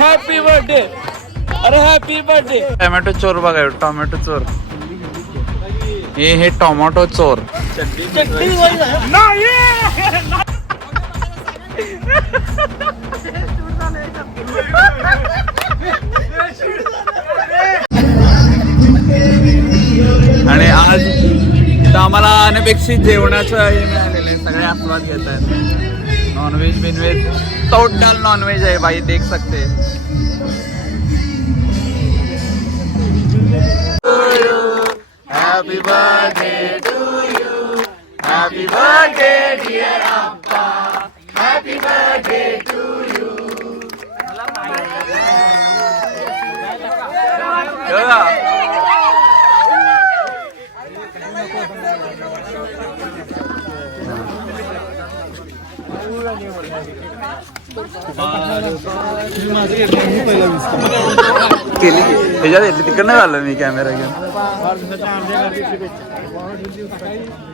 Happy birthday. अरे happy birthday. Tomato चोर बघा, टोमॅटो चोर. हे टोमॅटो चोर. आणि आज इथं आम्हाला अनपेक्षित जेवणाचं हे मिळालेलं आहे. सगळे आस्वाद घेत आहेत. नॉनव्हेज बिनव्हेज टोटल नॉनव्हेज आहे भाई, देख सकते. Happy birthday to you. Happy birthday dear Appa. Happy birthday to you. केली ह्याच्यात तिकडनं झालं मी कॅमेरा घेऊन.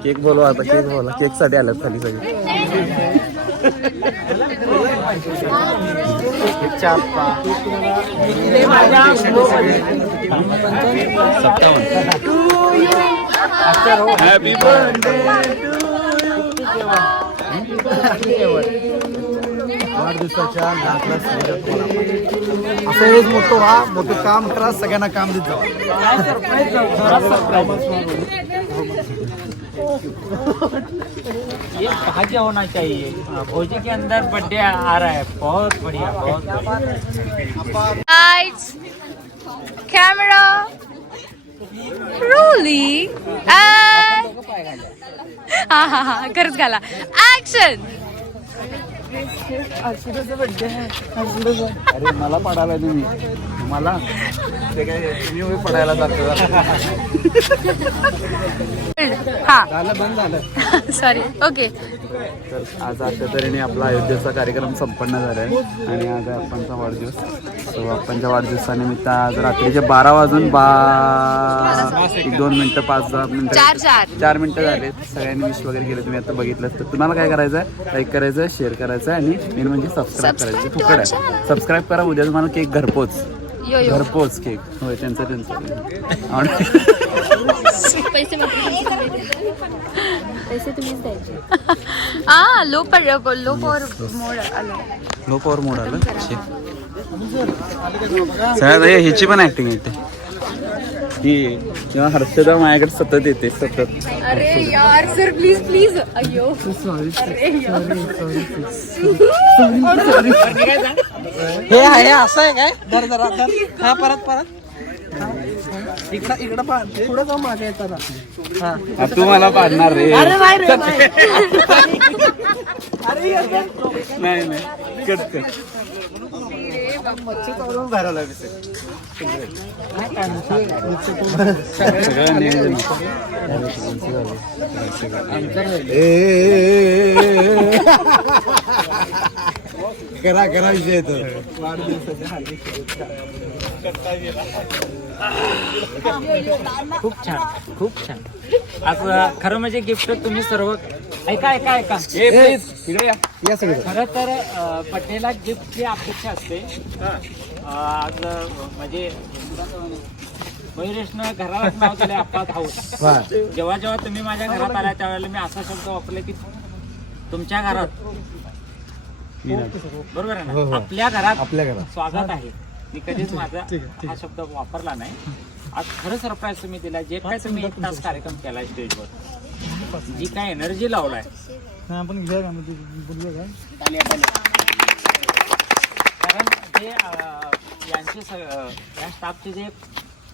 केक बोलवा आता, केक बोला. केक साठी आल्यात खाली सगळे. Happy birthday. वाढदिवसाच्या लाखला असं हेच मोठं व्हा, मोठं काम करा, सगळ्यांना काम देत जावा. ये भाग्य होना चाहिए. भोजी के अंदर बर्थडे आ रहा है. बहुत बढ़िया, बहुत Lights, camera, rolling, and हा खरंच घाला. Action. अरे मला पडायला तुम्ही, मला ते काय तुम्ही पडायला जातो. हा झालं, बंद झालं. सॉरी. ओके. तर आज अशा तऱ्हेने आपला अयोध्येचा कार्यक्रम संपन्न झाला आहे. आणि आज आहे आपणचा वाढदिवस. तो आपणच्या वाढदिवसानिमित्त आज रात्रीचे 12 वाजून 2 मिनटं 5-10 मिनटं 4 मिनटं झालेत. सगळ्यांनी विश वगैरे केले, तुम्ही आता बघितलं. तर तुम्हाला काय करायचं आहे, लाईक करायचं आहे, शेअर करायचं आहे आणि मेन म्हणजे सबस्क्राईब करायचं. फुकट आहे, सबस्क्राईब करा. उद्या तुम्हाला केक घरपोच. घरपोच केक होय त्यांचं. लो पॉवर मोड आलं. लो पॉवर मोड आलं. सगळ्यात ह्याची पण ऍक्टिंग येते ही, किंवा हर्षदा माझ्याकडे सतत येते, सतत. अरे यार सर प्लीज प्लीज. अय्यो हे आहे असं आहे काय. दर जरा दर. हा परत इकडं पुढं जाऊ मागे येताना. तू मला पाडणार रे. नाही नाही कट कर. करा करा विषय येतो. खूप छान, खूप छान. आज खरं म्हणजे गिफ्ट तुम्ही सर्व ऐका. खरं तर बड्डेला गिफ्टची अपेक्षा असते. आज म्हणजे मयुरेशनं घराला नाव दिले अप्पा हाऊस. जेव्हा जेव्हा तुम्ही माझ्या घरात आला त्यावेळेला मी असा शब्द वापरले की तुमच्या घरात, बरोबर आहे ना, आपल्या घरात स्वागत आहे. मी कधीच माझा हा शब्द वापरला नाही. आज खरं सरप्राईज तुम्ही दिला. जे काय तुम्ही 1 तास कार्यक्रम केलाय स्टेजवर, जी काय एनर्जी लावलाय, कारण जे यांचे या स्टाफचे जे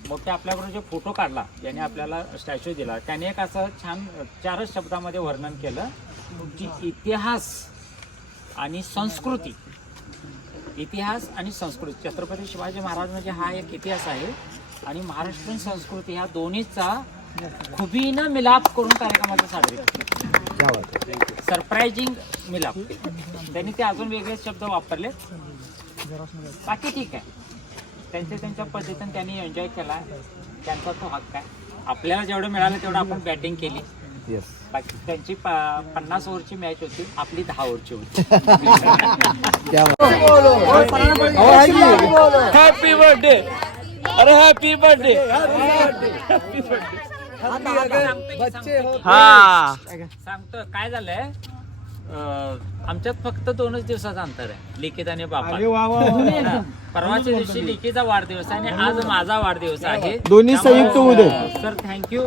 मोठे आपल्याबरोबर जे फोटो काढला, ज्याने आपल्याला स्टॅच्यू दिला, त्याने एक असं छान 4च शब्दामध्ये वर्णन केलं की इतिहास आणि संस्कृती. इतिहास आणि संस्कृती. छत्रपती शिवाजी महाराज म्हणजे हा एक इतिहास आहे आणि महाराष्ट्रीयन संस्कृती ह्या दोन्हीचा खुबीनं मिलाप करून कार्यक्रमाचा सादरीकरण. सरप्रायझिंग मिलाप. त्यांनी ते अजून वेगळे शब्द वापरले. बाकी ठीक आहे, त्यांच्या पद्धतीने त्यांनी एन्जॉय केला. त्यांचा तो हक्क आहे. आपल्याला जेवढं मिळालं तेवढं आपण बॅटिंग केली. येस. बाकी त्यांची 50 ओव्हरची मॅच होती, आपली 10 ओव्हरची होती. Happy birthday. अरे हॅपी बर्थडे. हा सांगतो काय झालंय, आमच्यात फक्त 2च दिवसाचं अंतर आहे, लिखित आणि बापा. परवाच्या दिवशी लिखीचा वाढदिवस आणि आज माझा वाढदिवस आहे. दोन्ही संयुक्त होऊ दे. Sir thank you.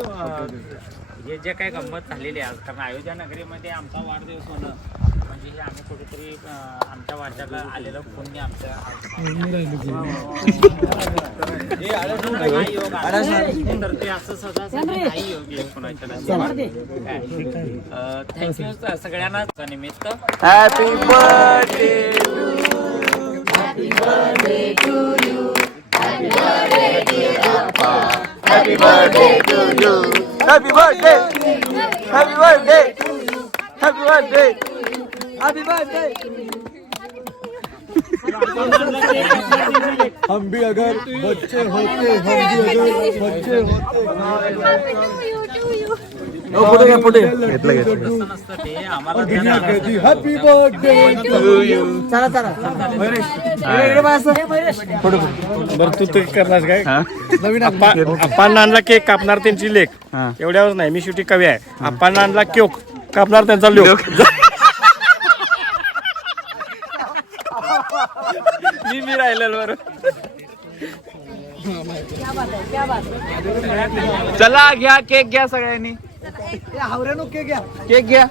हे जे काही गंमत झालेली आहे, कारण अयोध्या नगरीमध्ये आमचा वाढदिवस होणं म्हणजे हे आम्ही कुठेतरी आमच्या वाट्याला आलेलं पुण्य आमच्या तर ते असं सदा नाही योग येत कोणाच्या. थँक्यू सगळ्यांना निमित्त. Happy birthday. Happy birthday to you. Happy birthday. Happy birthday. Happy birthday. Happy birthday. हम भी अगर बच्चे होते, हम भी अगर बच्चे होते. तसं नसतं ते आम्हाला दुनिया कहती हैप्पी बर्थडे टू यू. बरं तू ते करणार काय? नवीन अप्पांना आणला केक कापणार त्यांची लेख, एवढ्यावर नाही. मी शेवटी कवी आहे. अप्पांना आणला केक कापणार त्यांचा लोक. मी राहिलेलो बरं. चला घ्या केक घ्या सगळ्यांनी. केक घ्या.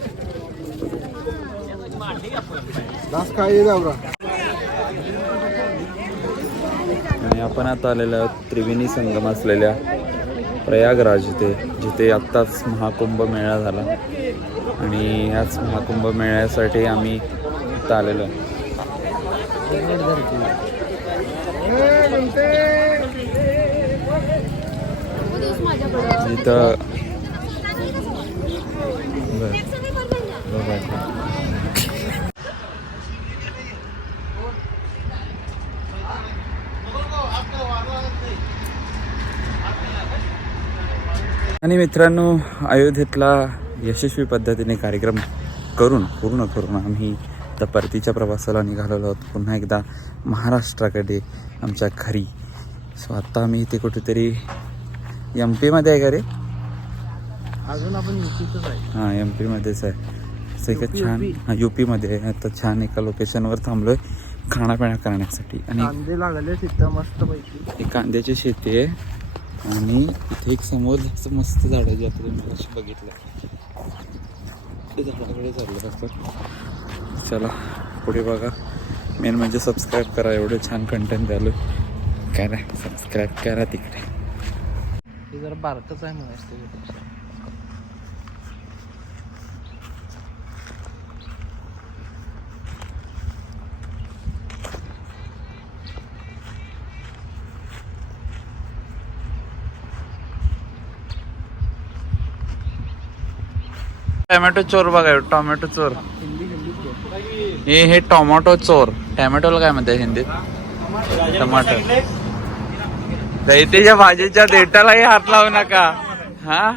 आणि आपण आता आलेलो आहोत त्रिवेणी संगम असलेल्या प्रयागराज इथे, जिथे आत्ताच महाकुंभ मेळा झाला आणि ह्याच महाकुंभ मेळ्यासाठी आम्ही इथं आलेलो आहे. इथं आणि मित्रांनो, अयोध्येतला यशस्वी पद्धतीने कार्यक्रम पूर्ण करून आम्ही आता परतीच्या प्रवासाला निघालेलो आहोत पुन्हा एकदा महाराष्ट्राकडे, आमच्या घरी. सो आता आम्ही इथे कुठेतरी MP मध्ये आहे का रे? अजून आपण युपीतच आहे. हां, MP मध्येच आहे. असं एका छान UP मध्ये आहे. आता छान एका लोकेशनवर थांबलोय खाण्यापिण्या करण्यासाठी. आणि कांदे लागले तिथं मस्त पैकी. एक कांद्याची शेती आहे आणि इथे एक समोर जास्त मस्त झाड आहे, जे आता तुम्ही अशी बघितलं ते झाडाकडे चाललं असतं. चला पुढे बघा. मेन म्हणजे सबस्क्राईब करा, एवढे छान कंटेंट द्यालो. करा सबस्क्राईब करा तिकडे. हे जरा बारकच आहे म्हणायचं. टोमॅटो चोर बघा, टोमॅटो चोर. हे टोमॅटो चोर. टोमॅटोला काय म्हणतात हिंदीत? टमाटर. दैतेच्या भाजीच्या देठालाही हात लावू नका. हा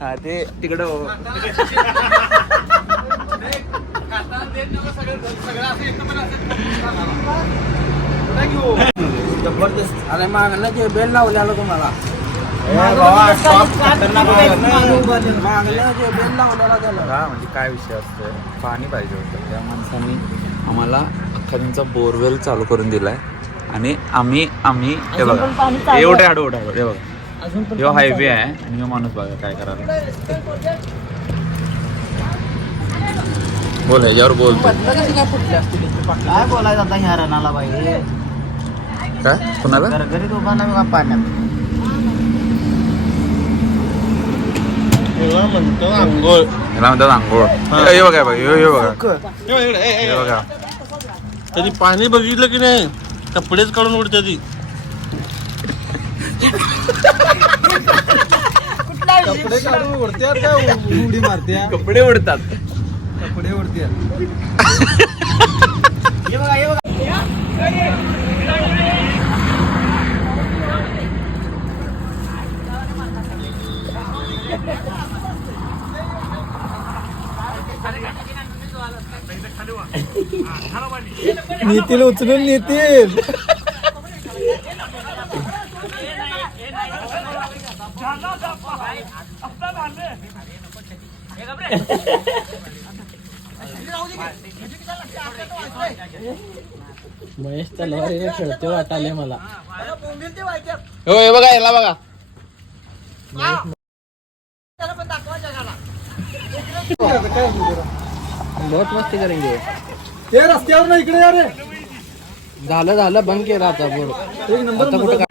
हा ते तिकडं जबरदस्त. अरे मागला जे बेल लावलेला तुम्हाला, म्हणजे काय विषय असतोय, पाणी पाहिजे होतं. त्या माणसाने आम्हाला अख्खा त्यांचा बोरवेल चालू करून दिलाय आणि आम्ही हे बघा एवढे आडवड आहे. हे बघा, हे हायवे आहे आणि हे माणूस बघा काय करायला. बोल याच्यावर बोलतो काय बोलायचं आता ह्या रणाला बाई. काय कुणाला घरघरीत उभा नाही बघा पाण्यात. याला म्हणतात आंघोळ. हे बघा बघा, हे बघा, हे बघा. त्यांनी पाणी बघितलं की नाही, कपडेच काढून उडते ती. कपडे काढून उडत्यात का उडी मारत्या? कपडे उडतात. कपडे उडत्यात. नेतील उचलून नेतील. महेश तलवारीने खेळते वाटाले मला. हो हे बघा याला बघा. बहुत मस्ती करेंगे. ते रस्त्यावर ना इकडे अरे. झालं बंद केलं आता बरोबर. एक नंबर कुठं नाही